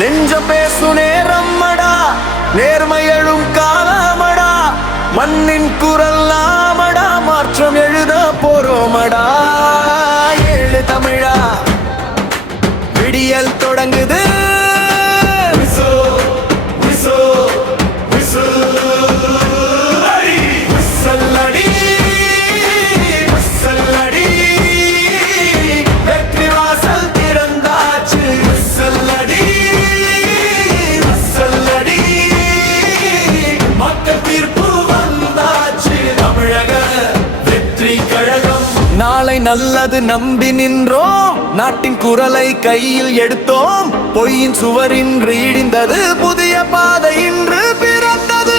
நெஞ்ச பேசு நேரம்மடா, நேர்மை எழும் காலமடா, மண்ணின் குரல் நாமடா, மாற்றம் எழுத போறோமடா. ஏழு தமிழா, விடியல் தொடங்குது. நாளை நல்லது நம்பி நின்றோம், நாட்டின் குரலை கையில் எடுத்தோம். பொய்யின் சுவரின் இடிந்தது, புதிய பாதை இன்று பிறந்தது.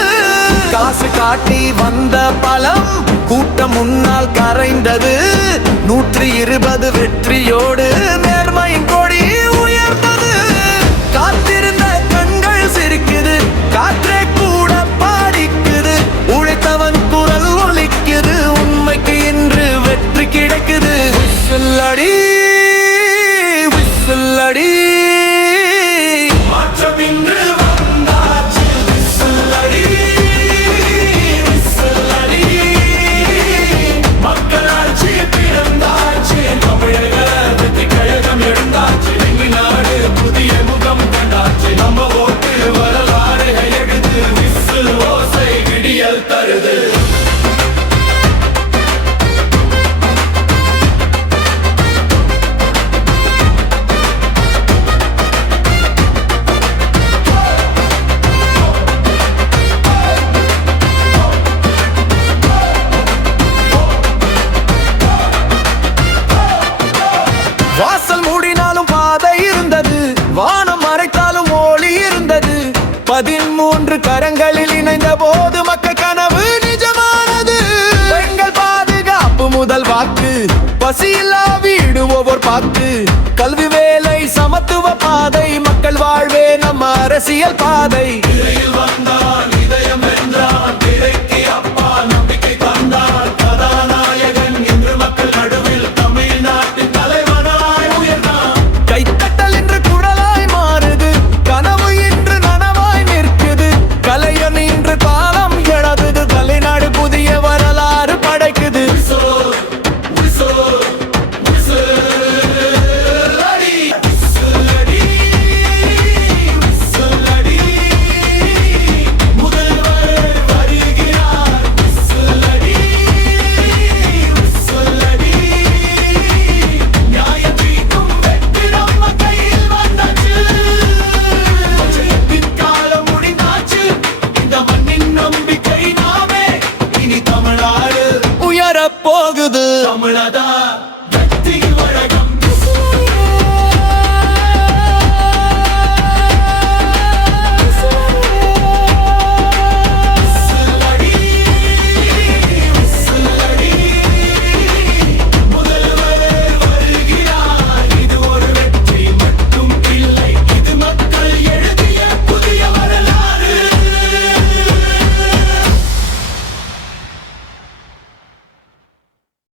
காசு காட்டி வந்த பலம் கூட்டம் முன்னால் கரைந்தது. 120 வெற்றியோடு நேர்மையின் கொடி உயர்ந்தது. காத்திருந்த கண்கள் சிரிக்குது, காற்றே கூட பாடிக்குது. உழைத்தவன் குரல் ஒலிக்குது, உண்மைக்கு இன்று வெற்றி கிடைக்குது. விசிலடி விசிலடி, மாற்றம் இன்று வந்தாச்சு. விசிலடி விசிலடி, மக்களாட்சி பிறந்தாச்சு. தமிழக வெற்றி கழகம் எழுந்தாச்சு. எங்கு நாடு புதிய முகம் கண்டாச்சு. நம்ம ஓட்டு வரலாறு எழுது, விசில் ஓசை விடியல் தருது. வாசல் மூடினாலும் பாதை இருந்தது, வானம் மறைத்தாலும் ஒளி இருந்தது. 13 கரங்களில் இணைந்த போது மக்கள் கனவு நிஜமானது. பெண்கள் பாதுகாப்பு முதல் வாக்கு, பசியில்லா வீடு ஒவ்வொரு பாக்கு. கல்வி வேலை சமத்துவ பாதை, மக்கள் வாழ்வே நம்ம அரசியல் பாதை. இதயம் என்றான், திரைக்கு